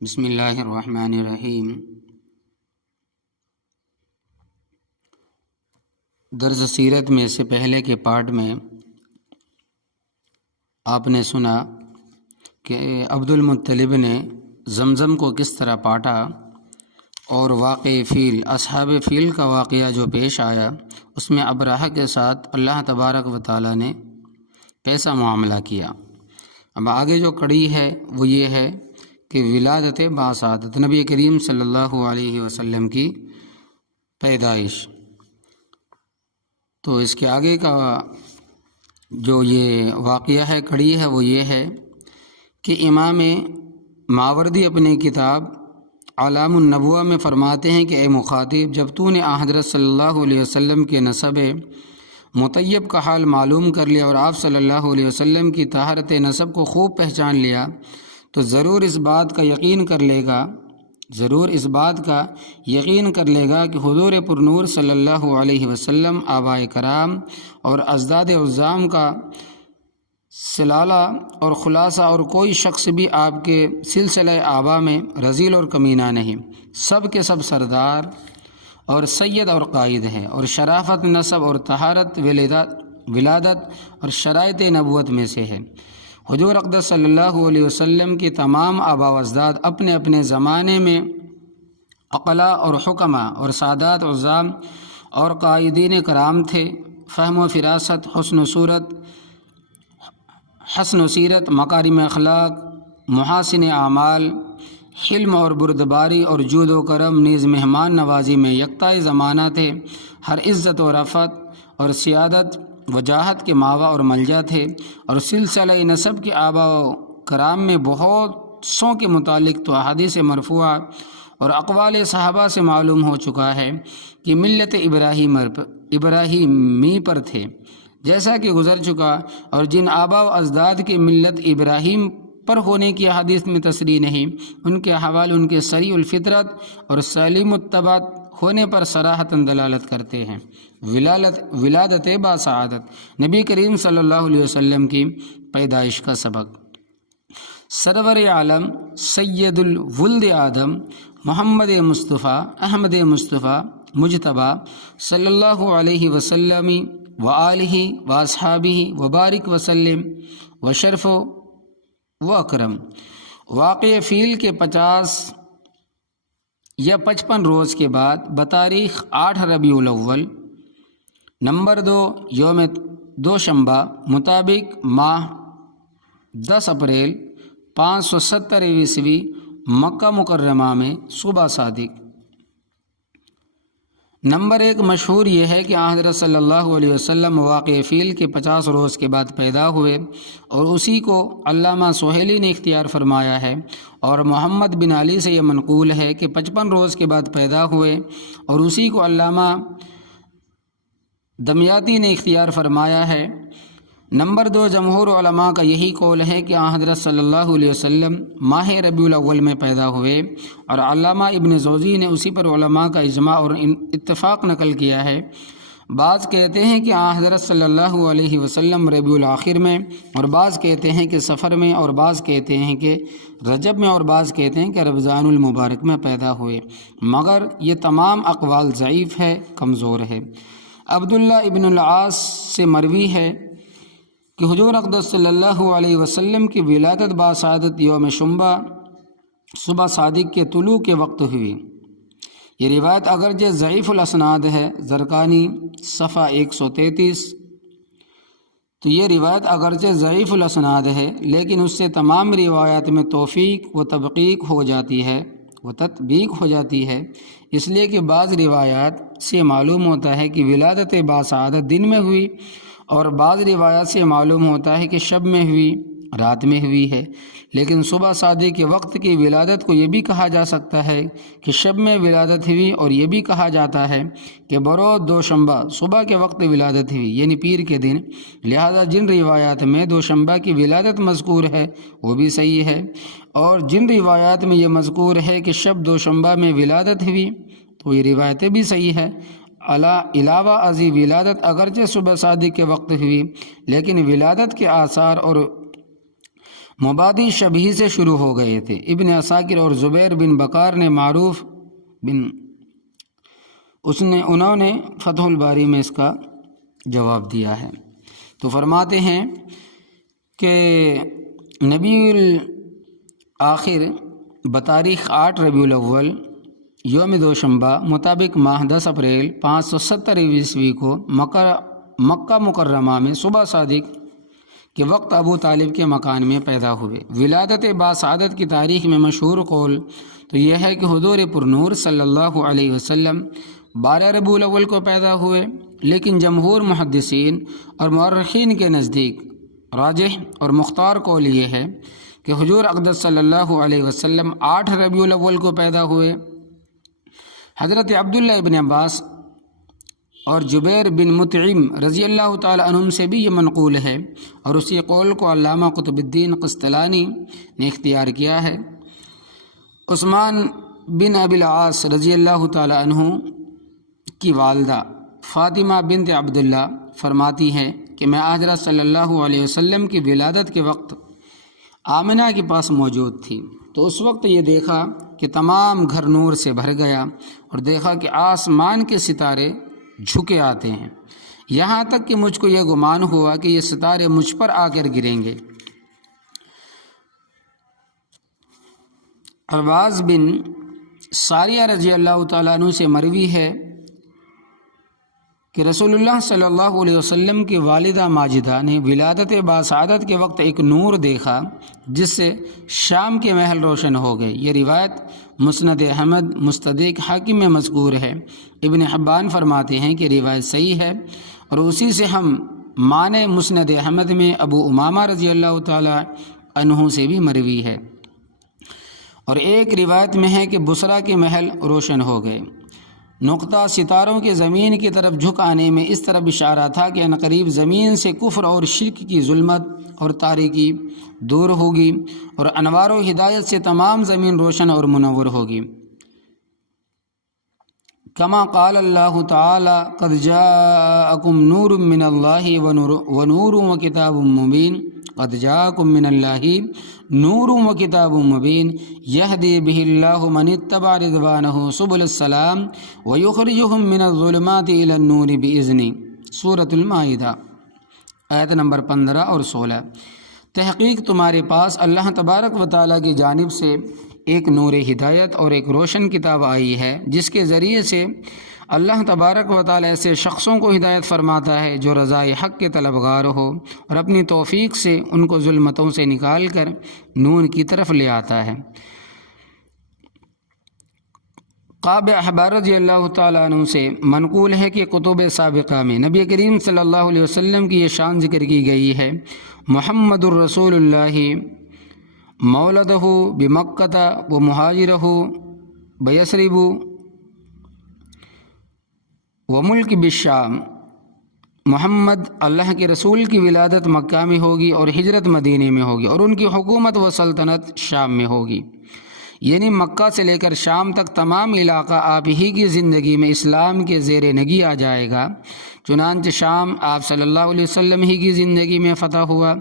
بسم اللہ الرحمن الرحیم۔ درس سیرت میں سے پہلے کے پارٹ میں آپ نے سنا کہ عبد المطلب نے زمزم کو کس طرح پاٹا اور واقع فیل اصحاب فیل کا واقعہ جو پیش آیا اس میں ابرہہ کے ساتھ اللہ تبارک و تعالی نے کیسا معاملہ کیا۔ اب آگے جو کڑی ہے وہ یہ ہے کہ ولادت باسعادت نبی کریم صلی اللہ علیہ وسلم کی پیدائش۔ تو اس کے آگے کا جو یہ واقعہ ہے کڑی ہے وہ یہ ہے کہ امام ماوردی اپنی کتاب اعلام النبوہ میں فرماتے ہیں کہ اے مخاطب، جب تو نے حضرت صلی اللہ علیہ وسلم کے نسب مطیب کا حال معلوم کر لیا اور آپ صلی اللہ علیہ وسلم کی طہارت نسب کو خوب پہچان لیا تو ضرور اس بات کا یقین کر لے گا کہ حضور پرنور صلی اللہ علیہ وسلم آبائے کرام اور ازداد عظام کا سلالہ اور خلاصہ اور کوئی شخص بھی آپ کے سلسلہ آبا میں رذیل اور کمینہ نہیں، سب کے سب سردار اور سید اور قائد ہیں، اور شرافت نسب اور طہارت ولادت اور شرائط نبوت میں سے ہے۔ حضور اقدس صلی اللہ علیہ وسلم کی تمام آبا و اجداد اپنے اپنے زمانے میں عقلاء اور حکماء اور سادات عظام اور قائدین کرام تھے۔ فہم و فراست، حسن و سیرت، مکارم اخلاق، محاسن اعمال، حلم اور بردباری اور جود و کرم نیز مہمان نوازی میں یکتائے زمانہ تھے۔ ہر عزت و رفعت اور سیادت وجاہت کے ماوا اور ملجا تھے، اور سلسلہ نسب کے آبا و کرام میں بہت سوں کے متعلق تو احادیث مرفوعہ اور اقوال صحابہ سے معلوم ہو چکا ہے کہ ملت ابراہیمی پر تھے، جیسا کہ گزر چکا، اور جن آبا و اجداد کی ملت ابراہیم پر ہونے کی حدیث میں تصریح نہیں، ان کے حوالے ان کے سریع الفطرت اور سلیم الطبع ہونے پر صراحتاً دلالت کرتے ہیں۔ ولادت باسعادت نبی کریم صلی اللہ علیہ وسلم کی پیدائش کا سبق۔ سرور عالم سید الولد آدم محمد مصطفیٰ احمد مصطفیٰ مجتبیٰ صلی اللہ علیہ وسلم وآلہ واصحابہ وبارک وسلم وشرف و اکرم۔ واقع فیل کے 50 یا 55 روز کے بعد بتاریخ 8 ربیع الاول نمبر 2 یوم دوشنبہ مطابق ماہ 10 اپریل 570 عیسوی مکہ مکرمہ میں صبح صادق۔ نمبر 1 مشہور یہ ہے کہ حضرت صلی اللہ علیہ وسلم واقع فیل کے 50 روز کے بعد پیدا ہوئے، اور اسی کو علامہ سہیلی نے اختیار فرمایا ہے، اور محمد بن علی سے یہ منقول ہے کہ 55 روز کے بعد پیدا ہوئے، اور اسی کو علامہ دمیاطی نے اختیار فرمایا ہے۔ نمبر 2 جمہور علماء کا یہی قول ہے کہ حضرت صلی اللہ علیہ وسلم ماہ ربیع الاول میں پیدا ہوئے، اور علامہ ابن جوزی نے اسی پر علماء کا اجماع اور اتفاق نقل کیا ہے۔ بعض کہتے ہیں کہ حضرت صلی اللہ علیہ وسلم ربیع الاخر میں، اور بعض کہتے ہیں کہ سفر میں، اور بعض کہتے ہیں کہ رجب میں، اور بعض کہتے ہیں کہ رمضان المبارک میں پیدا ہوئے، مگر یہ تمام اقوال ضعیف ہے، کمزور ہے۔ عبداللہ ابن العاص سے مروی ہے کہ حضور اقدس صلی اللہ علیہ وسلم کی ولادت باسعادت یوم شنبہ صبح صادق کے طلوع کے وقت ہوئی۔ یہ روایت اگرچہ ضعیف الاسناد ہے، زرقانی صفحہ 133، تو یہ روایت اگرچہ ضعیف الاسناد ہے لیکن اس سے تمام روایات میں توفیق و تطبیق ہو جاتی ہے، اس لیے کہ بعض روایات سے معلوم ہوتا ہے کہ ولادت باسعادت دن میں ہوئی، اور بعض روایات سے معلوم ہوتا ہے کہ شب میں ہوئی، رات میں ہوئی ہے، لیکن صبح صادق کے وقت کی ولادت کو یہ بھی کہا جا سکتا ہے کہ شب میں ولادت ہوئی، اور یہ بھی کہا جاتا ہے کہ بروز دوشنبہ صبح کے وقت ولادت ہوئی، یعنی پیر کے دن، لہذا جن روایات میں دوشنبہ کی ولادت مذکور ہے وہ بھی صحیح ہے، اور جن روایات میں یہ مذکور ہے کہ شب دوشنبہ میں ولادت ہوئی تو یہ روایتیں بھی صحیح ہے۔ علاوہ ازیں ولادت اگرچہ صبح صادق کے وقت ہوئی، لیکن ولادت کے آثار اور مبادی شبیہ سے شروع ہو گئے تھے۔ ابن عساکر اور زبیر بن بکار نے معروف بن انہوں نے فتح الباری میں اس کا جواب دیا ہے۔ تو فرماتے ہیں کہ نبی الآخر بتاریخ 8 ربیع الاول یوم دوشنبہ مطابق ماہ 10 اپریل 570 عیسوی کو مکہ مکرمہ میں صبح صادق کے وقت ابو طالب کے مکان میں پیدا ہوئے۔ ولادت باسعادت کی تاریخ میں مشہور قول تو یہ ہے کہ حضور پرنور صلی اللہ علیہ وسلم 12 ربیع الاول کو پیدا ہوئے، لیکن جمہور محدثین اور مورخین کے نزدیک راجح اور مختار قول یہ ہے کہ حضور اقدس صلی اللہ علیہ وسلم 8 ربیع الاول کو پیدا ہوئے۔ حضرت عبداللہ ابن عباس اور جبیر بن مطعم رضی اللہ تعالی عنہم سے بھی یہ منقول ہے، اور اسی قول کو علامہ قطب الدین قسطلانی نے اختیار کیا ہے۔ عثمان بن ابی العاص رضی اللہ تعالی عنہ کی والدہ فاطمہ بنت عبداللہ فرماتی ہیں کہ میں حضرت صلی اللہ علیہ وسلم کی ولادت کے وقت آمنہ کے پاس موجود تھی، تو اس وقت یہ دیکھا کہ تمام گھر نور سے بھر گیا، اور دیکھا کہ آسمان کے ستارے جھکے آتے ہیں، یہاں تک کہ مجھ کو یہ گمان ہوا کہ یہ ستارے مجھ پر آ کر گریں گے۔ عرباز بن ساریہ رضی اللہ تعالیٰ عنہ سے مروی ہے کہ رسول اللہ صلی اللہ علیہ وسلم کی والدہ ماجدہ نے ولادت باسعادت کے وقت ایک نور دیکھا جس سے شام کے محل روشن ہو گئے۔ یہ روایت مسند احمد مستدرک حاکم میں مذکور ہے۔ ابن حبان فرماتے ہیں کہ روایت صحیح ہے، اور اسی سے ہم معنی مسند احمد میں ابو امامہ رضی اللہ تعالی عنہ سے بھی مروی ہے، اور ایک روایت میں ہے کہ بصرہ کے محل روشن ہو گئے۔ نقطہ ستاروں کے زمین کی طرف جھک آنے میں اس طرف اشارہ تھا کہ عنقریب زمین سے کفر اور شرک کی ظلمت اور تاریکی دور ہوگی، اور انوار و ہدایت سے تمام زمین روشن اور منور ہوگی۔ کما قال اللہ تعالی قد جاءکم نور من اللہ ونور وکتاب مبین، قد جاءکم من اللہ نور وکتاب مبین یہدی بہ اللہ من اتبع رضوانہ سبل السلام ویخرجہم من الظلمات الی النور بإذنہ۔ سورۃ المائدہ آیت نمبر 15 اور 16۔ تحقیق تمہارے پاس اللہ تبارک و تعالیٰ کی جانب سے ایک نور ہدایت اور ایک روشن کتاب آئی ہے، جس کے ذریعے سے اللہ تبارک و تعالیٰ ایسے شخصوں کو ہدایت فرماتا ہے جو رضائے حق کے طلبگار ہو، اور اپنی توفیق سے ان کو ظلمتوں سے نکال کر نور کی طرف لے آتا ہے۔ قاب احبار رضی اللہ تعالیٰ عنہ سے منقول ہے کہ کتب سابقہ میں نبی کریم صلی اللہ علیہ وسلم کی یہ شان ذکر کی گئی ہے: محمد الرسول اللہ مولدہ بمکۃ و مہاجرہ بیثرب و ملک بالشام۔ محمد اللہ کے رسول کی ولادت مکہ میں ہوگی اور ہجرت مدینے میں ہوگی، اور ان کی حکومت و سلطنت شام میں ہوگی، یعنی مکہ سے لے کر شام تک تمام علاقہ آپ ہی کی زندگی میں اسلام کے زیر نگی آ جائے گا۔ چنانچہ شام آپ صلی اللہ علیہ وسلم ہی کی زندگی میں فتح ہوا۔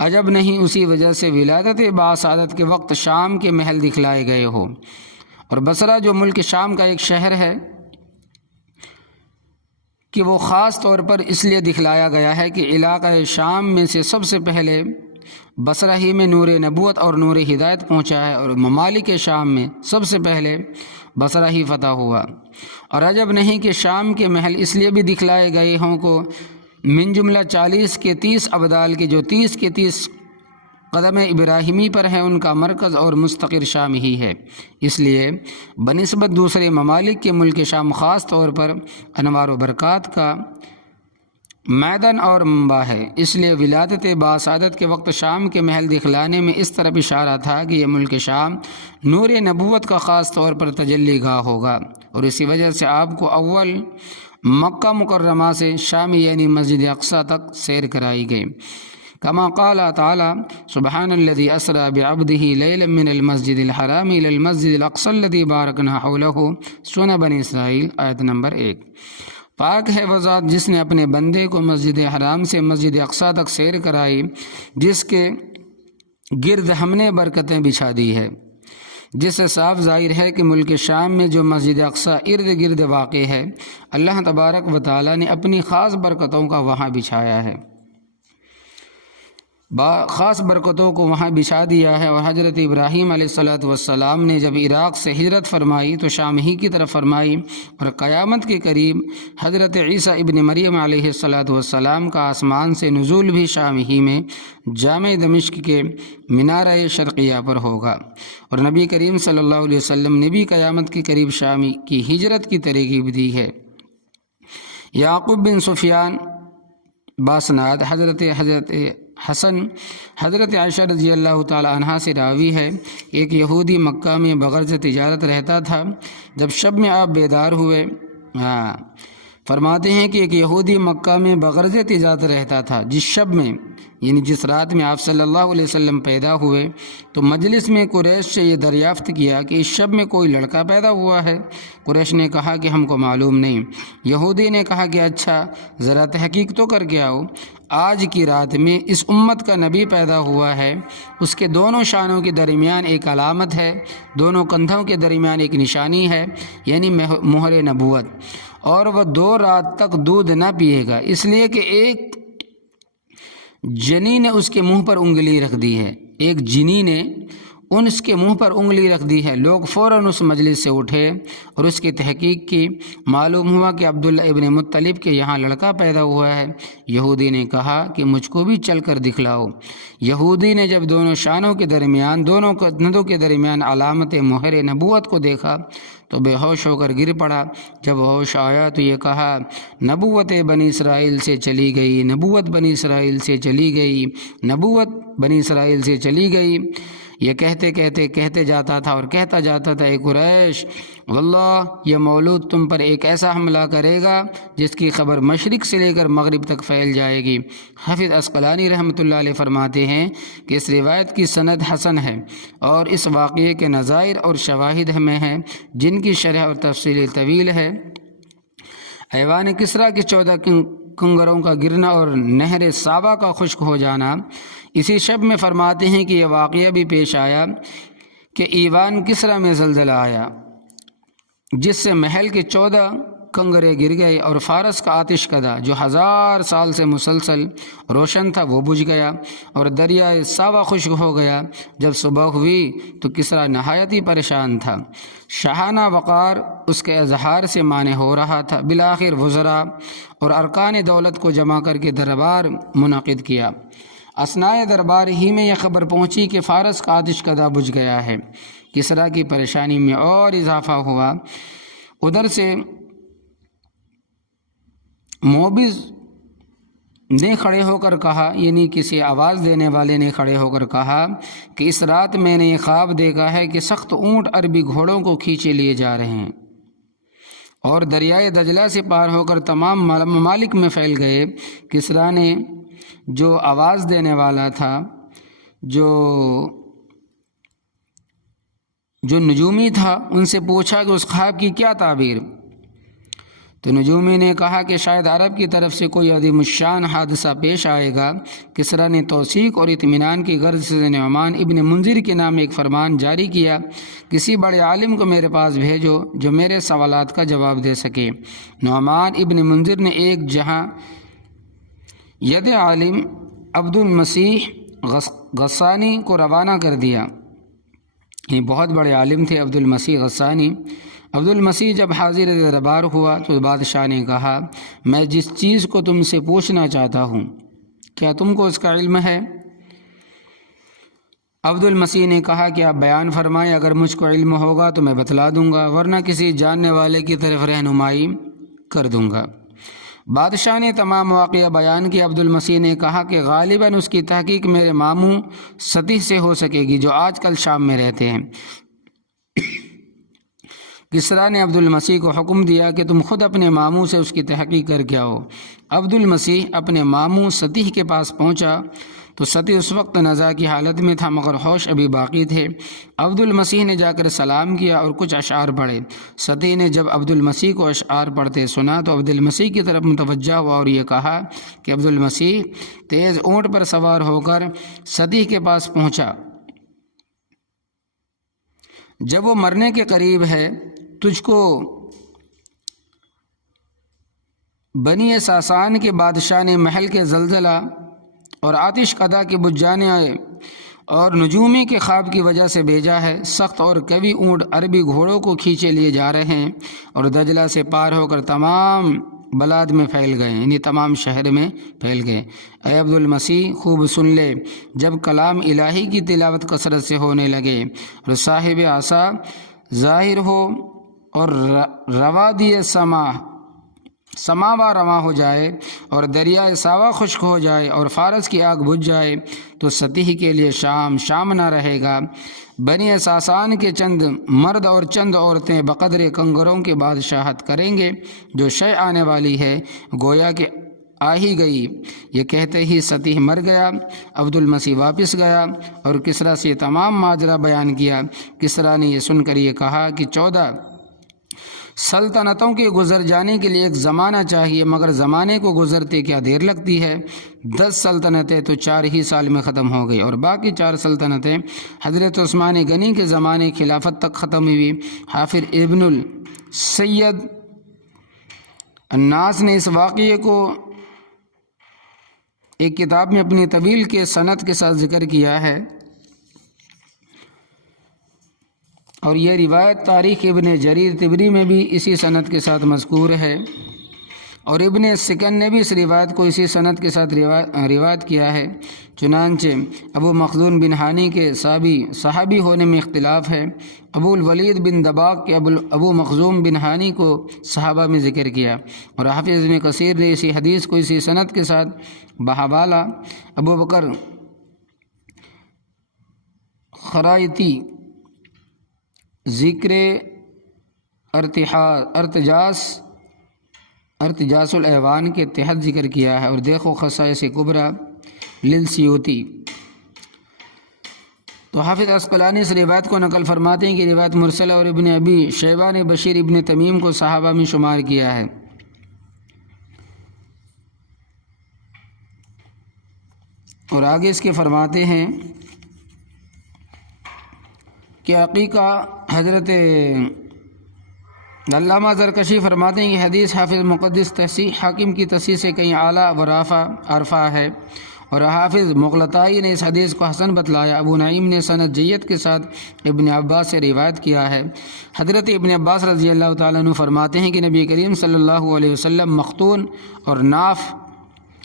عجب نہیں اسی وجہ سے ولادت باسعادت کے وقت شام کے محل دکھلائے گئے ہو، اور بصرہ جو ملک شام کا ایک شہر ہے کہ وہ خاص طور پر اس لیے دکھلایا گیا ہے کہ علاقہ شام میں سے سب سے پہلے بصرہ ہی میں نور نبوت اور نور ہدایت پہنچا ہے، اور ممالک شام میں سب سے پہلے بصرہ ہی فتح ہوا۔ اور عجب نہیں کہ شام کے محل اس لیے بھی دکھلائے گئے ہوں کو من جملہ 40 کے 30 ابدال کے جو 30 کے 30 قدم ابراہیمی پر ہیں ان کا مرکز اور مستقر شام ہی ہے، اس لیے بنسبت دوسرے ممالک کے ملک شام خاص طور پر انوار و برکات کا میدان اور منبع ہے۔ اس لیے ولادت باسعادت کے وقت شام کے محل دکھلانے میں اس طرف اشارہ تھا کہ یہ ملک شام نور نبوت کا خاص طور پر تجلی گاہ ہوگا، اور اسی وجہ سے آپ کو اول مکہ مکرمہ سے شام یعنی مسجد اقصی تک سیر کرائی گئی۔ کما قال تعالی سبحان الذی اسری بعبدہ لیلا من المسجد الحرام الی المسجد الاقصی الذی بارکنا حولہ سورۃ بنی اسرائیل آیت نمبر 1۔ پاک ہے وہ ذات جس نے اپنے بندے کو مسجد حرام سے مسجد اقصی تک سیر کرائی، جس کے گرد ہم نے برکتیں بچھا دی ہے، جس سے صاف ظاہر ہے کہ ملک شام میں جو مسجد اقصی ارد گرد واقع ہے، اللہ تبارک و تعالیٰ نے اپنی خاص برکتوں کا وہاں بچھایا ہے، خاص برکتوں کو وہاں بچھا دیا ہے۔ اور حضرت ابراہیم علیہ السلام نے جب عراق سے ہجرت فرمائی تو شام ہی کی طرف فرمائی، اور قیامت کے قریب حضرت عیسیٰ ابن مریم علیہ السلام کا آسمان سے نزول بھی شام ہی میں جامع دمشق کے مینارہ شرقیہ پر ہوگا، اور نبی کریم صلی اللہ علیہ وسلم نے بھی قیامت کے قریب شام کی ہجرت کی ترغیب دی ہے۔ یعقوب بن سفیان باسناد حضرت حسن حضرت عائشہ رضی اللہ تعالی عنہا سے راوی ہے، ایک یہودی مکہ میں بغرض تجارت رہتا تھا۔ جب شب میں آپ بیدار ہوئے، فرماتے ہیں کہ ایک یہودی مکہ میں بغرض تجارت رہتا تھا، جس شب میں یعنی جس رات میں آپ صلی اللہ علیہ وسلم پیدا ہوئے تو مجلس میں قریش سے یہ دریافت کیا کہ اس شب میں کوئی لڑکا پیدا ہوا ہے۔ قریش نے کہا کہ ہم کو معلوم نہیں۔ یہودی نے کہا کہ اچھا ذرا تحقیق تو کر کے آؤ، آج کی رات میں اس امت کا نبی پیدا ہوا ہے، اس کے دونوں شانوں کے درمیان ایک علامت ہے، دونوں کندھوں کے درمیان ایک نشانی ہے، یعنی مہر نبوت، اور وہ 2 رات تک دودھ نہ پیے گا، اس لیے کہ ایک جنی نے اس کے منہ پر انگلی رکھ دی ہے، ایک جنی نے اس کے منہ پر انگلی رکھ دی ہے۔ لوگ فوراً اس مجلس سے اٹھے اور اس کی تحقیق کی، معلوم ہوا کہ عبداللہ ابن مطلب کے یہاں لڑکا پیدا ہوا ہے۔ یہودی نے کہا کہ مجھ کو بھی چل کر دکھلاؤ۔ یہودی نے جب دونوں شانوں کے درمیان، دونوں کندھوں کے درمیان علامت مہر نبوت کو دیکھا تو بے ہوش ہو کر گر پڑا۔ جب ہوش آیا تو یہ کہا، نبوت بنی اسرائیل سے چلی گئی، نبوت بنی اسرائیل سے چلی گئی، نبوت بنی اسرائیل سے چلی گئی۔ یہ کہتے جاتا تھا اور کہتا جاتا تھا، اے قریش، واللہ یہ مولود تم پر ایک ایسا حملہ کرے گا جس کی خبر مشرق سے لے کر مغرب تک پھیل جائے گی۔ حافظ عسقلانی رحمۃ اللہ علیہ فرماتے ہیں کہ اس روایت کی سند حسن ہے اور اس واقعے کے نظائر اور شواہد میں ہیں جن کی شرح اور تفصیل طویل ہے۔ ایوان کسریٰ کے 14 کنگروں کا گرنا اور نہر سابا کا خشک ہو جانا اسی شب میں، فرماتے ہیں کہ یہ واقعہ بھی پیش آیا کہ ایوان کسریٰ میں زلزلہ آیا جس سے محل کے 14 کنگرے گر گئے، اور فارس کا آتش کدہ جو 1000 سال سے مسلسل روشن تھا وہ بجھ گیا، اور دریائے ساوا خشک ہو گیا۔ جب صبح ہوئی تو کسریٰ نہایت ہی پریشان تھا، شاہانہ وقار اس کے اظہار سے مانع ہو رہا تھا۔ بالآخر وزراء اور ارکان دولت کو جمع کر کے دربار منعقد کیا۔ اثناء دربار ہی میں یہ خبر پہنچی کہ فارس کا آتش کدہ بجھ گیا ہے۔ کسریٰ کی پریشانی میں اور اضافہ ہوا۔ ادھر سے موبز نے کھڑے ہو کر کہا، یعنی کسی آواز دینے والے نے کھڑے ہو کر کہا کہ اس رات میں نے یہ خواب دیکھا ہے کہ سخت اونٹ عربی گھوڑوں کو کھینچے لیے جا رہے ہیں اور دریائے دجلہ سے پار ہو کر تمام ممالک میں پھیل گئے۔ کسریٰ نے جو آواز دینے والا تھا، جو نجومی تھا، ان سے پوچھا کہ اس خواب کی کیا تعبیر؟ تو نجومی نے کہا کہ شاید عرب کی طرف سے کوئی عظیم الشان حادثہ پیش آئے گا۔ کسریٰ نے توثیق اور اطمینان کی غرض سے نعمان ابن منذر کے نام ایک فرمان جاری کیا، کسی بڑے عالم کو میرے پاس بھیجو جو میرے سوالات کا جواب دے سکے۔ نعمان ابن منذر نے ایک جہاں ید عالم عبد المسیح غسانی کو روانہ کر دیا۔ یہ بہت بڑے عالم تھے عبد المسیح غسانی۔ عبد المسیح جب حاضر دربار ہوا تو بادشاہ نے کہا، میں جس چیز کو تم سے پوچھنا چاہتا ہوں کیا تم کو اس کا علم ہے؟ عبد المسیح نے کہا کہ آپ بیان فرمائیں، اگر مجھ کو علم ہوگا تو میں بتلا دوں گا، ورنہ کسی جاننے والے کی طرف رہنمائی کر دوں گا۔ بادشاہ نے تمام واقعہ بیان کیا۔ عبد المسیح نے کہا کہ غالباً اس کی تحقیق میرے ماموں سطح سے ہو سکے گی جو آج کل شام میں رہتے ہیں۔ کسریٰ نے عبد المسیح کو حکم دیا کہ تم خود اپنے ماموں سے اس کی تحقیق کر کے آؤ۔ عبد المسیح اپنے ماموں سطح کے پاس پہنچا تو ستی اس وقت نزا کی حالت میں تھا مگر ہوش ابھی باقی تھے۔ عبد المسیح نے جا کر سلام کیا اور کچھ اشعار پڑھے۔ ستی نے جب عبد المسیح کو اشعار پڑھتے سنا تو عبد المسیح کی طرف متوجہ ہوا اور یہ کہا کہ عبد المسیح تیز اونٹ پر سوار ہو کر ستی کے پاس پہنچا۔ جب وہ مرنے کے قریب ہے تجھ کو بنی ساسان کے بادشاہ نے محل کے زلزلہ اور آتش قدا کے بجھ جانے اور نجومی کے خواب کی وجہ سے بھیجا ہے۔ سخت اور قوی اونٹ عربی گھوڑوں کو کھینچے لیے جا رہے ہیں اور دجلہ سے پار ہو کر تمام بلاد میں پھیل گئے، یعنی تمام شہر میں پھیل گئے۔ اے عبد المسیح خوب سن لے، جب کلام الہی کی تلاوت کثرت سے ہونے لگے اور صاحب عصا ظاہر ہو اور روادی سماوا رواں ہو جائے اور دریائے ساوا خشک ہو جائے اور فارس کی آگ بجھ جائے تو سطح کے لیے شام نہ رہے گا۔ بنی ساسان کے چند مرد اور چند عورتیں بقدر کنگروں کے بادشاہت کریں گے، جو شے آنے والی ہے گویا کہ آ ہی گئی۔ یہ کہتے ہی سطح مر گیا۔ عبد المسیح واپس گیا اور کسریٰ سے تمام ماجرا بیان کیا۔ کسریٰ نے یہ سن کر یہ کہا کہ 14 سلطنتوں کے گزر جانے کے لیے ایک زمانہ چاہیے، مگر زمانے کو گزرتے کیا دیر لگتی ہے۔ 10 سلطنتیں تو 4 ہی سال میں ختم ہو گئی اور باقی 4 سلطنتیں حضرت عثمان غنی کے زمانے خلافت تک ختم ہوئی۔ حافظ ابن السید الناس نے اس واقعے کو ایک کتاب میں اپنی طویل کے سند کے ساتھ ذکر کیا ہے، اور یہ روایت تاریخ ابن جریر طبری میں بھی اسی سند کے ساتھ مذکور ہے، اور ابن سکن نے بھی اس روایت کو اسی سند کے ساتھ روایت کیا ہے۔ چنانچہ ابو مخزوم بن ہانی کے صحابی ہونے میں اختلاف ہے۔ ابو الولید بن دباغ کے ابو مخزوم بن ہانی کو صحابہ میں ذکر کیا، اور حافظ ابن کثیر نے اسی حدیث کو اسی سند کے ساتھ بحوالہ ابو بکر خرائطی ذکر ارتجاس الایوان کے تحت ذکر کیا ہے، اور دیکھو خصائص کبریٰ للسیوطی۔ تو حافظ عسقلانی اس روایت کو نقل فرماتے ہیں کہ روایت مرسلہ، اور ابن ابی شیبہ نے بشیر ابن تمیم کو صحابہ میں شمار کیا ہے۔ اور آگے اس کے فرماتے ہیں کہ عقیقہ حضرت علامہ زرکشی فرماتے ہیں کہ حدیث حافظ مقدس تصحیح حاکم کی تصحیح سے کہیں اعلیٰ و عرفہ ہے، اور حافظ مغلطائی نے اس حدیث کو حسن بتلایا۔ ابو نعیم نے سند جید کے ساتھ ابن عباس سے روایت کیا ہے۔ حضرت ابن عباس رضی اللہ تعالیٰ عنہ فرماتے ہیں کہ نبی کریم صلی اللہ علیہ وسلم مختون اور ناف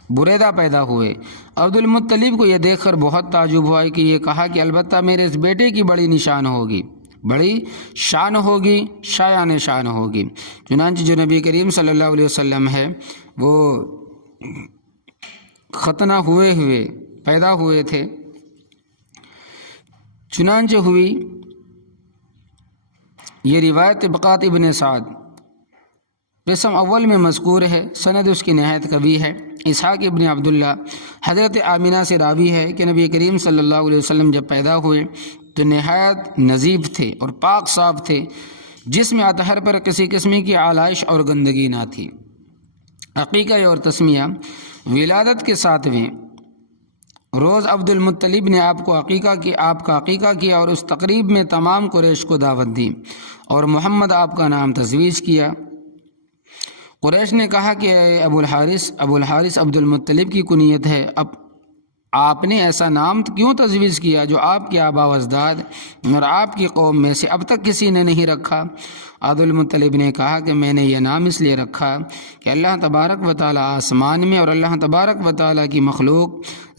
بریدہ پیدا ہوئے۔ عبد المطلب کو یہ دیکھ کر بہت تعجب ہوا کہ یہ کہا کہ البتہ میرے اس بیٹے کی بڑی نشان ہوگی، بڑی شان ہوگی، شایان شان ہوگی۔ چنانچہ جو نبی کریم صلی اللہ علیہ وسلم ہے وہ ختنہ ہوئے پیدا ہوئے تھے۔ چنانچہ ہوئی یہ روایت طبقات ابن سعد قسم اول میں مذکور ہے، سند اس کی نہایت قوی ہے۔ اسحاق ابن عبداللہ حضرت آمینہ سے راوی ہے کہ نبی کریم صلی اللہ علیہ وسلم جب پیدا ہوئے تو نہایت نظیف تھے اور پاک صاف تھے، جس میں اطہر پر کسی قسم کی آلائش اور گندگی نہ تھی۔ عقیقہ اور تسمیہ ولادت کے 7ویں روز عبد المطلب نے آپ کا عقیقہ کیا اور اس تقریب میں تمام قریش کو دعوت دی اور محمد آپ کا نام تجویز کیا۔ قریش نے کہا کہ اے ابو الحارث عبد المطلب کی کنیت ہے، اب آپ نے ایسا نام کیوں تجویز کیا جو آپ کے آبا و اجداد اور آپ کی قوم میں سے اب تک کسی نے نہیں رکھا؟ عبد المطلب نے کہا کہ میں نے یہ نام اس لیے رکھا کہ اللہ تبارک و تعالیٰ آسمان میں اور اللہ تبارک و تعالیٰ کی مخلوق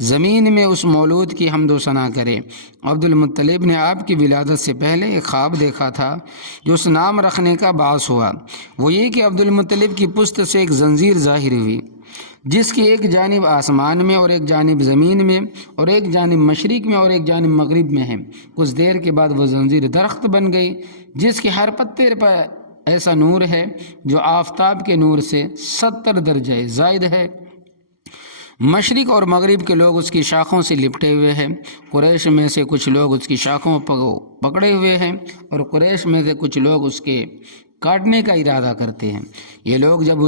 زمین میں اس مولود کی حمد و ثنا کرے۔ عبد المطلب نے آپ کی ولادت سے پہلے ایک خواب دیکھا تھا جو اس نام رکھنے کا باعث ہوا، وہ یہ کہ عبد المطلب کی پشت سے ایک زنجیر ظاہر ہوئی جس کی ایک جانب آسمان میں اور ایک جانب زمین میں اور ایک جانب مشرق میں اور ایک جانب مغرب میں ہے۔ کچھ دیر کے بعد وہ زنجیر درخت بن گئی جس کے ہر پتے پر ایسا نور ہے جو آفتاب کے نور سے 70 درجے زائد ہے۔ مشرق اور مغرب کے لوگ اس کی شاخوں سے لپٹے ہوئے ہیں، قریش میں سے کچھ لوگ اس کی شاخوں پکڑے ہوئے ہیں اور قریش میں سے کچھ لوگ اس کے کاٹنے کا ارادہ کرتے ہیں۔ یہ لوگ جب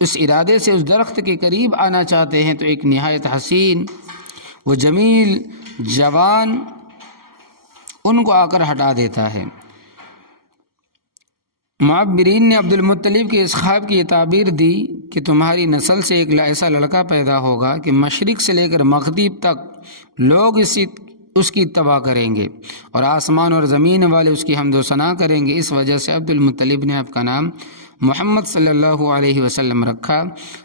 اس ارادے سے اس درخت کے قریب آنا چاہتے ہیں تو ایک نہایت حسین و جمیل جوان ان کو آ کر ہٹا دیتا ہے۔ معبرین نے عبد المطلب کے اس خواب کی یہ تعبیر دی کہ تمہاری نسل سے ایک ایسا لڑکا پیدا ہوگا کہ مشرق سے لے کر مغرب تک لوگ اس کی اتباع کریں گے اور آسمان اور زمین والے اس کی حمد و ثنا کریں گے۔ اس وجہ سے عبد المطلب نے آپ کا نام محمد صلی اللہ علیہ وسلم رکھا۔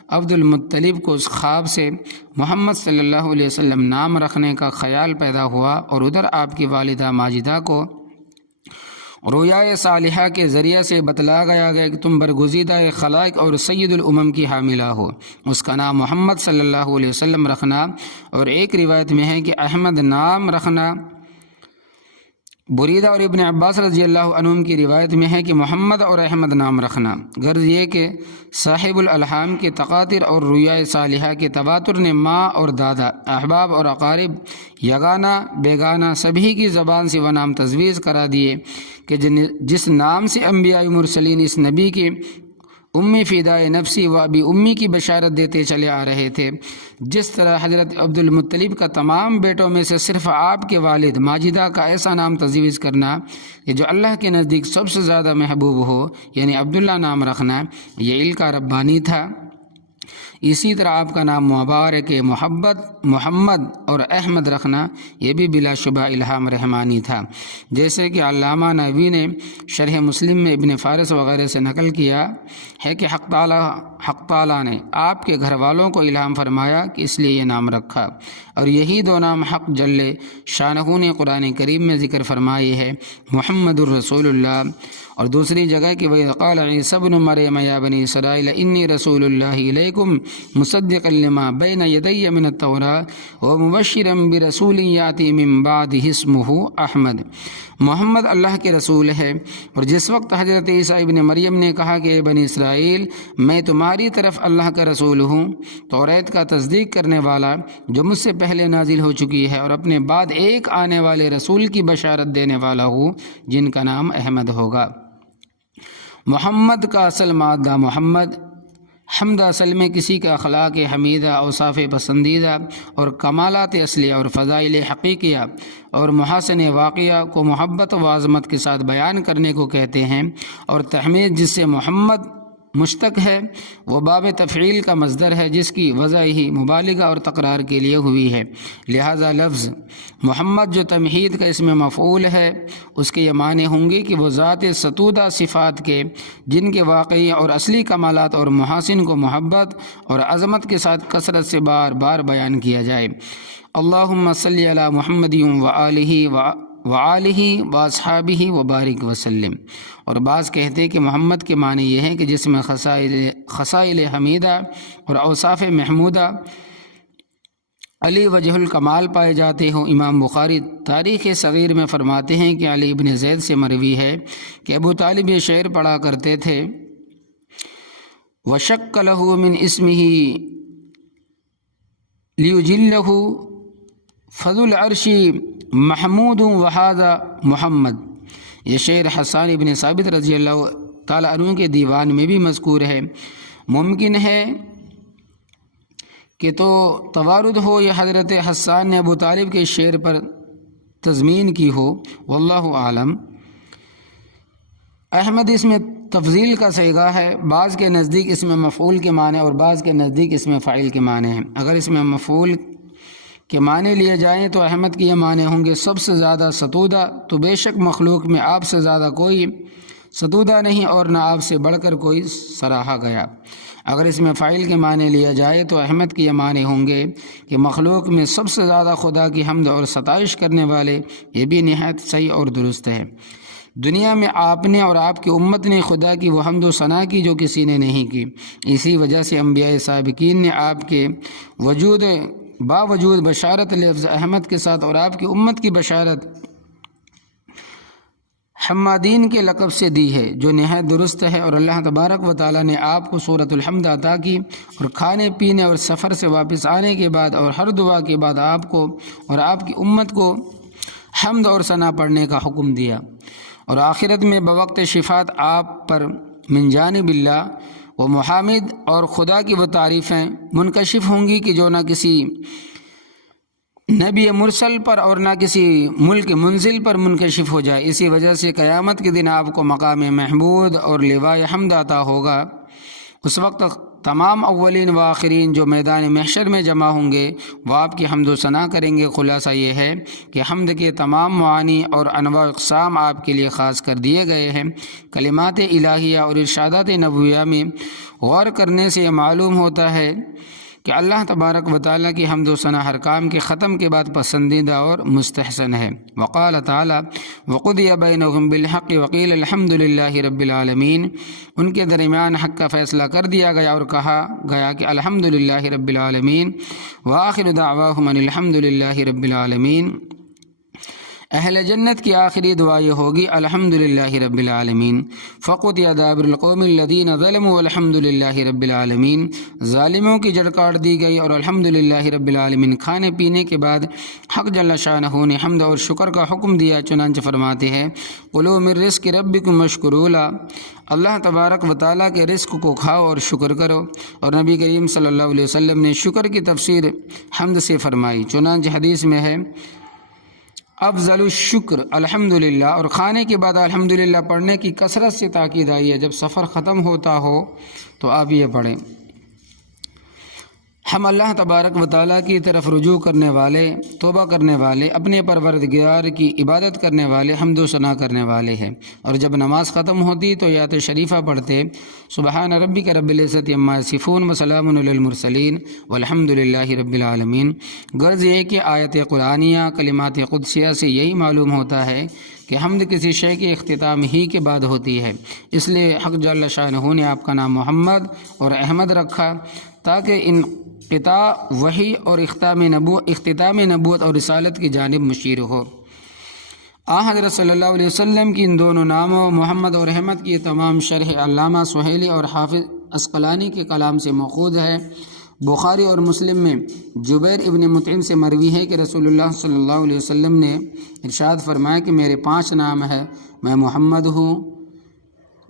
عبد المطلب کو اس خواب سے محمد صلی اللہ علیہ وسلم نام رکھنے کا خیال پیدا ہوا، اور ادھر آپ کی والدہ ماجدہ کو رویائے صالحہ کے ذریعے سے بتلا گیا کہ تم برگزیدہ خلائق اور سید الامم کی حاملہ ہو، اس کا نام محمد صلی اللہ علیہ وسلم رکھنا، اور ایک روایت میں ہے کہ احمد نام رکھنا۔ بریدہ اور ابن عباس رضی اللہ عنہم کی روایت میں ہے کہ محمد اور احمد نام رکھنا۔ غرض یہ کہ صاحب الالحام کے تقاطر اور رویائے صالحہ کے تواتر نے ماں اور دادا، احباب اور اقارب، یگانہ بیگانہ سبھی کی زبان سے وہ نام تجویز کرا دیے کہ جس نام سے انبیاء مرسلین اس نبی کی امی فدائے نفسی و ابی امی کی بشارت دیتے چلے آ رہے تھے، جس طرح حضرت عبد المطلب کا تمام بیٹوں میں سے صرف آپ کے والد ماجدہ کا ایسا نام تجویز کرنا کہ جو اللہ کے نزدیک سب سے زیادہ محبوب ہو، یعنی عبداللہ نام رکھنا، یہ علقہ ربانی تھا۔ اسی طرح آپ کا نام مبارک محمد اور احمد رکھنا یہ بھی بلا شبہ الہام رحمانی تھا، جیسے کہ علامہ نووی نے شرح مسلم میں ابن فارس وغیرہ سے نقل کیا ہے کہ حق تعالیٰ نے آپ کے گھر والوں کو الہام فرمایا کہ اس لیے یہ نام رکھا، اور یہی دو نام حق جل شانہ نے قرآن کریم میں ذکر فرمائی ہے، محمد الرسول اللہ، اور دوسری جگہ کہ وَإِذْ قَالَ عِيسَى ابْنُ مَرْيَمَ يَا بَنِي إِسْرَائِيلَ إِنِّي رَسُولُ اللَّهِ إِلَيْكُمْ مُصَدِّقًا لِمَا بَيْنَ يَدَيَّ مِنَ التَّوْرَاةِ وَمُبَشِّرًا بِرَسُولٍ يَأْتِي مِن بَعْدِهِ اسْمُهُ احمد۔ محمد اللہ کے رسول ہے، اور جس وقت حضرت عیسیٰ ابن مریم نے کہا کہ اے بنی اسرائیل میں تمہاری طرف اللہ کا رسول ہوں، توریت کا تصدیق کرنے والا جو مجھ سے پہلے نازل ہو چکی ہے، اور اپنے بعد ایک آنے والے رسول کی بشارت دینے والا ہوں جن کا نام احمد ہوگا۔ محمد کا اصل مادہ محمد، حمد اصل میں کسی کا اخلاق حمیدہ، اوصاف پسندیدہ اور کمالات اصلیہ اور فضائل حقیقیہ اور محاسن واقعہ کو محبت و عظمت کے ساتھ بیان کرنے کو کہتے ہیں، اور تحمید جس سے محمد مشتق ہے وہ باب تفعیل کا مصدر ہے جس کی وضع ہی مبالغہ اور تکرار کے لیے ہوئی ہے، لہذا لفظ محمد جو تمہید کا اسم مفعول ہے اس کے یہ معنی ہوں گے کہ وہ ذات ستودہ صفات کے جن کے واقعی اور اصلی کمالات اور محاسن کو محبت اور عظمت کے ساتھ کثرت سے بار بار بیان کیا جائے۔ اللہم صلی علی محمد وآلہ واصحابہ وبارک وسلم۔ اور بعض کہتے ہیں کہ محمد کے معنی یہ ہے کہ جس میں خصائل حمیدہ اور اوصاف محمودہ علی وجہ الکمال پائے جاتے ہوں۔ امام بخاری تاریخ صغیر میں فرماتے ہیں کہ علی ابن زید سے مروی ہے کہ ابو طالب یہ شعر پڑھا کرتے تھے، وَشَقَّ لَهُ مِنْ اسْمِهِ لِيُجِلَّهُ فَذُو الْعَرْشِ محمود وَهَذَا محمد۔ یہ شعر حسان ابن ثابت رضی اللہ تعالیٰ عنہ کے دیوان میں بھی مذکور ہے۔ ممکن ہے کہ تو توارد ہو یا حضرت حسان نے ابو طالب کے شعر پر تضمین کی ہو، واللہ عالم۔ احمد اس میں تفضیل کا صیغہ ہے، بعض کے نزدیک اس میں مفعول کے معنی اور بعض کے نزدیک اس میں فاعل کے معنی ہیں۔ اگر اس میں مفعول کے معنی لیے جائیں تو احمد کے یہ معنی ہوں گے سب سے زیادہ ستودہ، تو بے شک مخلوق میں آپ سے زیادہ کوئی ستودہ نہیں اور نہ آپ سے بڑھ کر کوئی سراہا گیا۔ اگر اس میں فاعل کے معنی لیا جائے تو احمد کے یہ معنی ہوں گے کہ مخلوق میں سب سے زیادہ خدا کی حمد اور ستائش کرنے والے، یہ بھی نہایت صحیح اور درست ہے۔ دنیا میں آپ نے اور آپ کی امت نے خدا کی وہ حمد و ثنا کی جو کسی نے نہیں کی، اسی وجہ سے انبیاء سابقین نے آپ کے باوجود بشارت لفظ احمد کے ساتھ اور آپ کی امت کی بشارت حمادین کے لقب سے دی ہے، جو نہایت درست ہے، اور اللہ تبارک و تعالیٰ نے آپ کو سورۃ الحمد عطا کی، اور کھانے پینے اور سفر سے واپس آنے کے بعد اور ہر دعا کے بعد آپ کو اور آپ کی امت کو حمد اور ثنا پڑھنے کا حکم دیا، اور آخرت میں بوقت شفاعت آپ پر من جانب اللہ و محامد اور خدا کی وہ تعریفیں منکشف ہوں گی کہ جو نہ کسی نبی مرسل پر اور نہ کسی ملک منزل پر منکشف ہو جائے۔ اسی وجہ سے قیامت کے دن آپ کو مقام محمود اور لواء حمد عطا ہوگا۔ اس وقت تمام اولین و آخرین جو میدان محشر میں جمع ہوں گے وہ آپ کی حمد و ثنا کریں گے۔ خلاصہ یہ ہے کہ حمد کے تمام معانی اور انواع و اقسام آپ کے لیے خاص کر دیے گئے ہیں۔ کلمات الہیہ اور ارشادات نبویہ میں غور کرنے سے یہ معلوم ہوتا ہے کہ اللہ تبارک و تعالیٰ کی حمد و ثنا ہر کام کے ختم کے بعد پسندیدہ اور مستحسن ہے۔ وقال تعالیٰ وقضی بینہم بالحق وقیل الحمد للہ رب العالمین، ان کے درمیان حق کا فیصلہ کر دیا گیا اور کہا گیا کہ الحمد للہ رب العالمین، وآخر دعواہم ان الحمد للہ رب العالمین۔ اہل جنت کی آخری دعا یہ ہوگی الحمد للہ رب العالمین۔ فقطع دابر القوم الذین ظلموا والحمد للہ رب العالمین، ظالموں کی جڑ کاٹ دی گئی اور الحمد للہ رب العالمین۔ کھانے پینے کے بعد حق جل شانہ نے حمد اور شکر کا حکم دیا، چنانچہ فرماتے ہیں کلوا من رزق ربکم واشکروا لہ، اللہ تبارک و تعالیٰ کے رزق کو کھاؤ اور شکر کرو۔ اور نبی کریم صلی اللہ علیہ وسلم نے شکر کی تفسیر حمد سے فرمائی، چنانچہ حدیث میں ہے افضل الشکر الحمدللہ، اور کھانے کے بعد الحمدللہ پڑھنے کی کثرت سے تاکید آئی ہے۔ جب سفر ختم ہوتا ہو تو آپ یہ پڑھیں۔ ہم اللہ تبارک و تعالیٰ کی طرف رجوع کرنے والے، توبہ کرنے والے، اپنے پروردگار کی عبادت کرنے والے، حمد و ثنا کرنے والے ہیں، اور جب نماز ختم ہوتی تو آیت شریفہ پڑھتے سبحان ربک رب العزت عما یصفون وسلام علی المرسلین والحمد للہ رب العالمین۔ غرض یہ کہ آیت قرآنیہ کلمات قدسیہ سے یہی معلوم ہوتا ہے کہ حمد کسی شے کے اختتام ہی کے بعد ہوتی ہے، اس لیے حق جل شانہ نے آپ کا نام محمد اور احمد رکھا تاکہ انقطاع وحی اور اختتام نبوت اور رسالت کی جانب مشیر ہو۔ حضرت صلی اللہ علیہ وسلم کی ان دونوں ناموں محمد اور احمد کی تمام شرح علامہ سہیلی اور حافظ عسقلانی کے کلام سے ماخوذ ہے۔ بخاری اور مسلم میں جبیر ابن مطعم سے مروی ہے کہ رسول اللہ صلی اللہ علیہ وسلم نے ارشاد فرمایا کہ میرے 5 نام ہیں، میں محمد ہوں،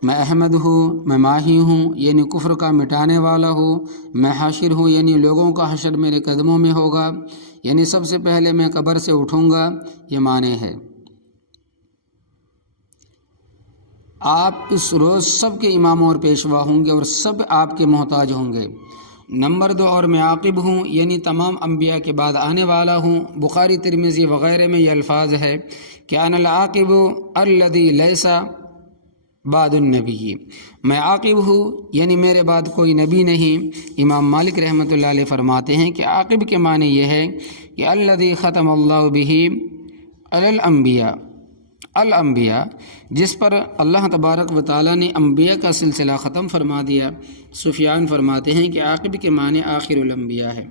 میں احمد ہوں، میں ماہی ہوں یعنی کفر کا مٹانے والا ہوں، میں حاشر ہوں یعنی لوگوں کا حشر میرے قدموں میں ہوگا، یعنی سب سے پہلے میں قبر سے اٹھوں گا، یہ معنی ہے۔ آپ اس روز سب کے امام اور پیشوا ہوں گے اور سب آپ کے محتاج ہوں گے۔ نمبر 2، اور میں عاقب ہوں یعنی تمام انبیاء کے بعد آنے والا ہوں۔ بخاری ترمذی وغیرہ میں یہ الفاظ ہے کہ انا العاقب الذی لیس بعد النبی، میں عاقب ہوں یعنی میرے بعد کوئی نبی نہیں۔ امام مالک رحمۃ اللہ علیہ فرماتے ہیں کہ عاقب کے معنی یہ ہے کہ الذی ختم اللہ بہ علی الانبیاء، جس پر اللہ تبارک و تعالیٰ نے انبیاء کا سلسلہ ختم فرما دیا۔ سفیان فرماتے ہیں کہ عاقب کے معنی آخر الانبیاء ہے۔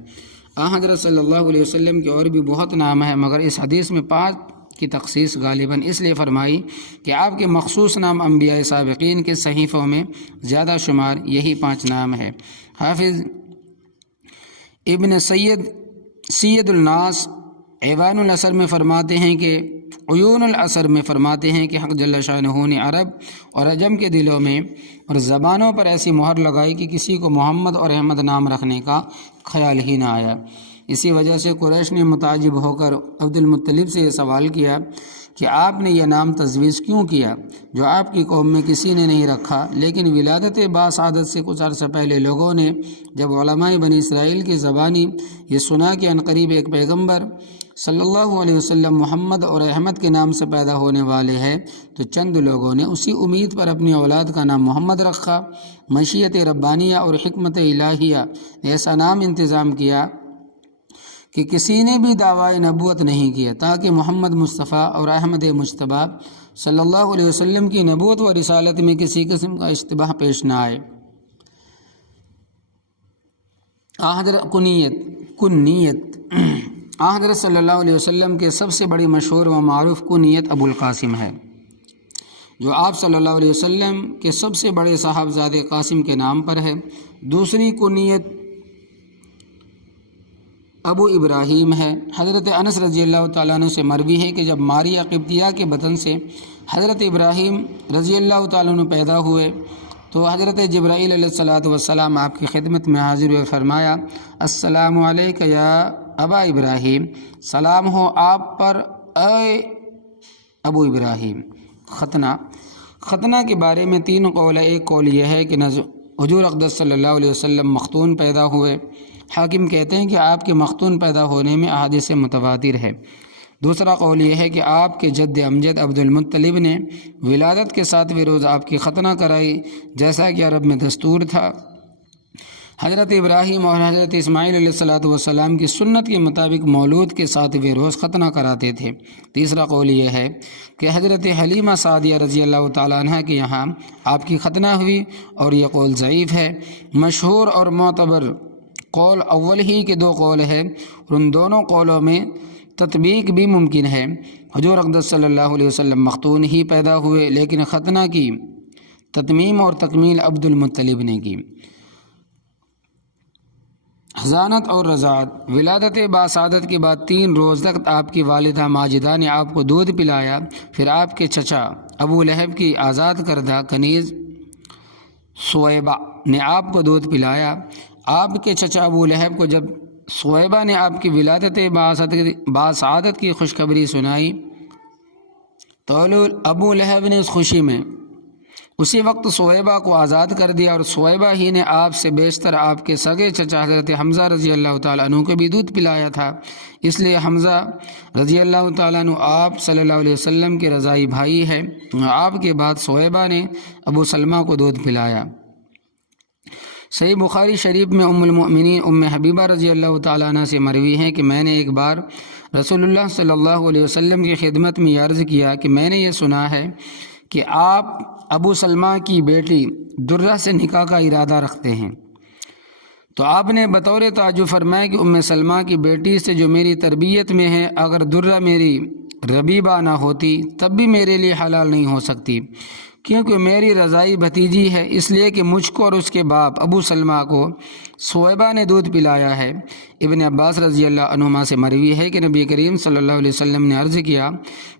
حضرت صلی اللہ علیہ وسلم کے اور بھی بہت نام ہیں، مگر اس حدیث میں 5 کی تخصیص غالباً اس لیے فرمائی کہ آپ کے مخصوص نام انبیاء سابقین کے صحیفوں میں زیادہ شمار یہی 5 نام ہے۔ حافظ ابن سید الناس ایوان الاثر میں فرماتے ہیں کہ عیون الاثر میں فرماتے ہیں کہ حق جل شانہ نے عرب اور عجم کے دلوں میں اور زبانوں پر ایسی مہر لگائی کہ کسی کو محمد اور احمد نام رکھنے کا خیال ہی نہ آیا۔ اسی وجہ سے قریش نے متعجب ہو کر عبد المطلب سے یہ سوال کیا کہ آپ نے یہ نام تجویز کیوں کیا جو آپ کی قوم میں کسی نے نہیں رکھا؟ لیکن ولادت باسعادت سے کچھ عرصہ پہلے لوگوں نے جب علماء بنی اسرائیل کی زبانی یہ سنا کہ عنقریب ایک پیغمبر صلی اللہ علیہ وسلم محمد اور احمد کے نام سے پیدا ہونے والے ہیں، تو چند لوگوں نے اسی امید پر اپنی اولاد کا نام محمد رکھا۔ مشیت ربانیہ اور حکمت الہیہ نے ایسا نام انتظام کیا کہ کسی نے بھی دعوی نبوت نہیں کیا تاکہ محمد مصطفیٰ اور احمد مجتبی صلی اللہ علیہ وسلم کی نبوت و رسالت میں کسی قسم کا اشتباہ پیش نہ آئے۔ کنیت حضرت صلی اللہ علیہ وسلم کے سب سے بڑی مشہور و معروف کنیت ابو القاسم ہے۔ جو آپ صلی اللہ علیہ وسلم کے سب سے بڑے صاحبزادے قاسم کے نام پر ہے۔ دوسری کنیت ابو ابراہیم ہے۔ حضرت انس رضی اللہ تعالیٰ عنہ سے مروی ہے کہ جب ماریہ قبطیہ کے بطن سے حضرت ابراہیم رضی اللہ تعالیٰ عنہ پیدا ہوئے تو حضرت جبرائیل علیہ الصلاۃ والسلام آپ کی خدمت میں حاضر ہوئے، فرمایا السلام علیک یا ابا ابراہیم، سلام ہو آپ پر اے ابو ابراہیم۔ ختنہ کے بارے میں 3 قول ہے۔ ایک قول یہ ہے کہ حضور اقدس صلی اللہ علیہ وسلم مختون پیدا ہوئے۔ حاکم کہتے ہیں کہ آپ کے مختون پیدا ہونے میں احادیث متواتر ہے۔ دوسرا قول یہ ہے کہ آپ کے جد امجد عبد المطلب نے ولادت کے 7ویں روز آپ کی ختنہ کرائی، جیسا کہ عرب میں دستور تھا۔ حضرت ابراہیم اور حضرت اسماعیل علیہ الصلاۃ والسلام کی سنت کے مطابق مولود کے 7ویں روز ختنہ کراتے تھے۔ تیسرا قول یہ ہے کہ حضرت حلیمہ سعدیہ رضی اللہ تعالیٰ عنہ کے یہاں آپ کی ختنہ ہوئی، اور یہ قول ضعیف ہے۔ مشہور اور معتبر قول اول ہی کے 2 قول ہے، اور ان دونوں قولوں میں تطبیق بھی ممکن ہے۔ حضور اقدس صلی اللہ علیہ وسلم مختون ہی پیدا ہوئے، لیکن ختنہ کی تتمیم اور تکمیل عبد المطلب نے کی۔ حضانت اور رضاعت۔ ولادت باسعادت کے بعد 3 روز تک آپ کی والدہ ماجدہ نے آپ کو دودھ پلایا، پھر آپ کے چچا ابو لہب کی آزاد کردہ کنیز سویبہ نے آپ کو دودھ پلایا۔ آپ کے چچا ابو لہب کو جب سویبہ نے آپ کی ولادت باسعادت کی خوشخبری سنائی تو ابو لہب نے اس خوشی میں اسی وقت سویبہ کو آزاد کر دیا، اور سویبہ ہی نے آپ سے بیشتر آپ کے سگے چچا حضرت حمزہ رضی اللہ تعالیٰ عنہ کو بھی دودھ پلایا تھا۔ اس لیے حمزہ رضی اللہ تعالیٰ عنہ آپ صلی اللہ علیہ وسلم کے رضائی بھائی ہے۔ آپ کے بعد سویبہ نے ابو سلمہ کو دودھ پلایا۔ صحیح بخاری شریف میں ام المؤمنین ام حبیبہ رضی اللہ تعالیٰ عنہ سے مروی ہے کہ میں نے ایک بار رسول اللہ صلی اللہ علیہ وسلم کی خدمت میں عرض کیا کہ میں نے یہ سنا ہے کہ آپ ابو سلمہ کی بیٹی درہ سے نکاح کا ارادہ رکھتے ہیں، تو آپ نے بطور تعجب فرمایا کہ ام سلمہ کی بیٹی سے جو میری تربیت میں ہے، اگر درہ میری ربیبہ نہ ہوتی تب بھی میرے لیے حلال نہیں ہو سکتی، کیونکہ میری رضائی بھتیجی ہے، اس لیے کہ مجھ کو اور اس کے باپ ابو سلمہ کو سویبہ نے دودھ پلایا ہے۔ ابن عباس رضی اللہ عنہما سے مروی ہے کہ نبی کریم صلی اللہ علیہ وسلم نے عرض کیا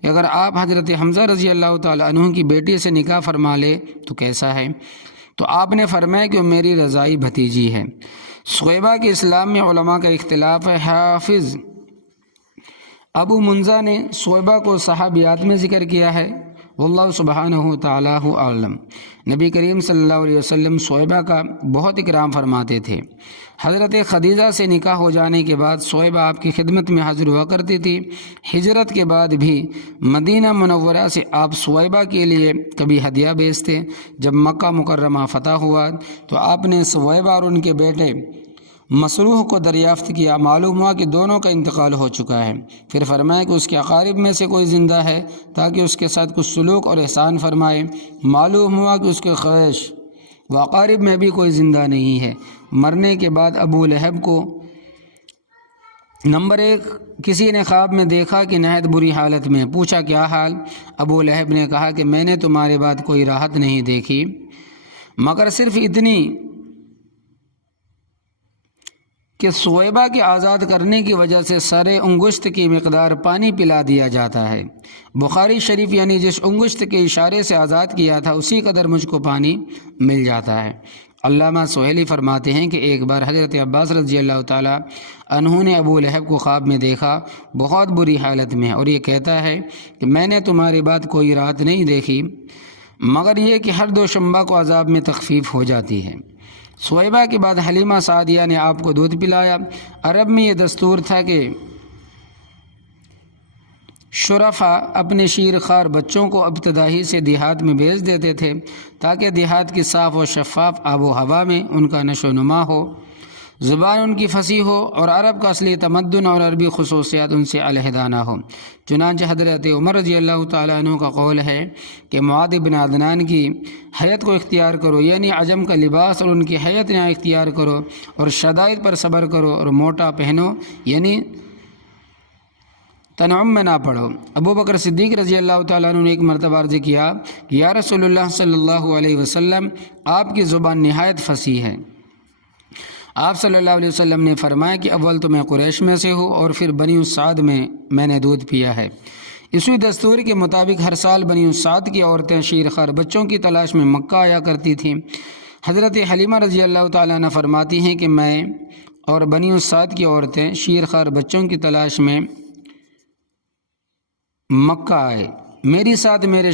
کہ اگر آپ حضرت حمزہ رضی اللہ تعالیٰ عنہ کی بیٹی سے نکاح فرما لے تو کیسا ہے؟ تو آپ نے فرمایا کہ وہ میری رضائی بھتیجی ہے۔ سویبہ کے اسلام میں علماء کا اختلاف ہے۔ حافظ ابو منذا نے سویبہ کو صحابیات میں ذکر کیا ہے، واللہ سبحانہ تعالیٰ عالم۔ نبی کریم صلی اللہ علیہ وسلم سویبہ کا بہت اکرام فرماتے تھے۔ حضرت خدیجہ سے نکاح ہو جانے کے بعد سویبہ آپ کی خدمت میں حاضر ہوا کرتی تھی۔ ہجرت کے بعد بھی مدینہ منورہ سے آپ سویبہ کے لیے کبھی ہدیہ بھیجتے۔ جب مکہ مکرمہ فتح ہوا تو آپ نے سویبہ اور ان کے بیٹے مسروح کو دریافت کیا، معلوم ہوا کہ دونوں کا انتقال ہو چکا ہے۔ پھر فرمایا کہ اس کے اقارب میں سے کوئی زندہ ہے تاکہ اس کے ساتھ کچھ سلوک اور احسان فرمائے۔ معلوم ہوا کہ اس کے خیش و اقارب میں بھی کوئی زندہ نہیں ہے۔ مرنے کے بعد ابو لہب کو نمبر 1 کسی نے خواب میں دیکھا کہ نہایت بری حالت میں، پوچھا کیا حال؟ ابو لہب نے کہا کہ میں نے تمہارے بعد کوئی راحت نہیں دیکھی مگر صرف اتنی کہ سویبہ کے آزاد کرنے کی وجہ سے سر انگشت کی مقدار پانی پلا دیا جاتا ہے۔ بخاری شریف یعنی جس انگشت کے اشارے سے آزاد کیا تھا اسی قدر مجھ کو پانی مل جاتا ہے۔ علامہ سہیلی فرماتے ہیں کہ ایک بار حضرت عباس رضی اللہ تعالیٰ عنہ نے ابو لہب کو خواب میں دیکھا بہت بری حالت میں، اور یہ کہتا ہے کہ میں نے تمہاری بات کوئی رات نہیں دیکھی مگر یہ کہ ہر دوشنبہ کو عذاب میں تخفیف ہو جاتی ہے۔ سویبہ کے بعد حلیمہ سعدیہ نے آپ کو دودھ پلایا۔ عرب میں یہ دستور تھا کہ شرفا اپنے شیرخوار بچوں کو ابتدائی سے دیہات میں بھیج دیتے تھے تاکہ دیہات کی صاف و شفاف آب و ہوا میں ان کا نشو و نما ہو، زبان ان کی فصیح ہو، اور عرب کا اصلی تمدن اور عربی خصوصیات ان سے علیحدہ نہ ہو۔ چنانچہ حضرت عمر رضی اللہ تعالیٰ عنہ کا قول ہے کہ معاذ بن عدنان کی حیت کو اختیار کرو، یعنی عجم کا لباس اور ان کی حیت نہ اختیار کرو، اور شدائد پر صبر کرو اور موٹا پہنو، یعنی تنعم میں نہ پڑھو۔ ابو بکر صدیق رضی اللہ تعالیٰ عنہ نے ایک مرتبہ عرض کیا کہ یا رسول اللہ صلی اللہ علیہ وسلم، آپ کی زبان نہایت فصیح ہے۔ آپ صلی اللہ علیہ وسلم نے فرمایا کہ اول تو میں قریش میں سے ہوں اور پھر بنی السعد میں نے دودھ پیا ہے۔ اسی دستور کے مطابق ہر سال بنی السعد کی عورتیں شیرخوار بچوں کی تلاش میں مکہ آیا کرتی تھیں۔ حضرت حلیمہ رضی اللہ تعالیٰ عنہ فرماتی ہیں کہ میں اور بنی السعد کی عورتیں شیرخوار بچوں کی تلاش میں مکہ آئے۔ میرے ساتھ میرے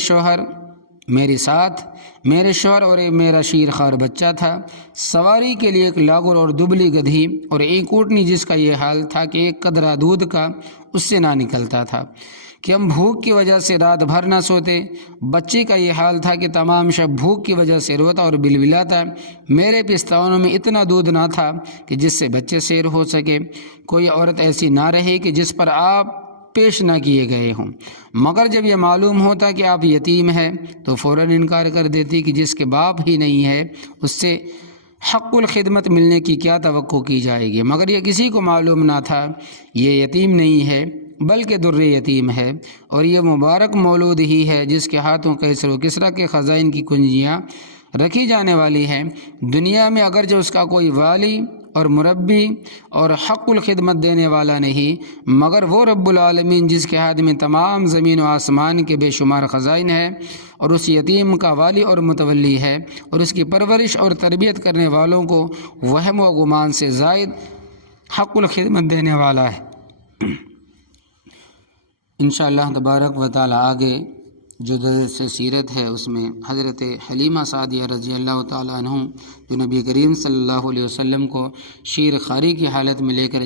شوہر اور میرا شیرخوار بچہ تھا۔ سواری کے لیے ایک لاغر اور دبلی گدھی اور ایک اونٹنی، جس کا یہ حال تھا کہ ایک قطرہ دودھ کا اس سے نہ نکلتا تھا کہ ہم بھوک کی وجہ سے رات بھر نہ سوتے۔ بچے کا یہ حال تھا کہ تمام شب بھوک کی وجہ سے روتا اور بلبلاتا۔ میرے پستاؤنوں میں اتنا دودھ نہ تھا کہ جس سے بچے سیر ہو سکے۔ کوئی عورت ایسی نہ رہی کہ جس پر آپ پیش نہ کیے گئے ہوں، مگر جب یہ معلوم ہوتا کہ آپ یتیم ہیں تو فوراً انکار کر دیتی کہ جس کے باپ ہی نہیں ہے اس سے حق الخدمت ملنے کی کیا توقع کی جائے گی۔ مگر یہ کسی کو معلوم نہ تھا یہ یتیم نہیں ہے بلکہ در یتیم ہے، اور یہ مبارک مولود ہی ہے جس کے ہاتھوں قیصر و کسریٰ کے خزائن کی کنجیاں رکھی جانے والی ہیں۔ دنیا میں اگرچہ اس کا کوئی والی اور مربی اور حق الخدمت دینے والا نہیں، مگر وہ رب العالمین جس کے ہاتھ میں تمام زمین و آسمان کے بے شمار خزائن ہیں، اور اس یتیم کا والی اور متولی ہے، اور اس کی پرورش اور تربیت کرنے والوں کو وہم و گمان سے زائد حق الخدمت دینے والا ہے۔ انشاءاللہ تبارک و تعالی آگے جو درس سیرت ہے اس میں حضرت حلیمہ سعدیہ رضی اللہ تعالیٰ عنہ جو نبی کریم صلی اللہ علیہ وسلم کو شیر خواری کی حالت میں لے کر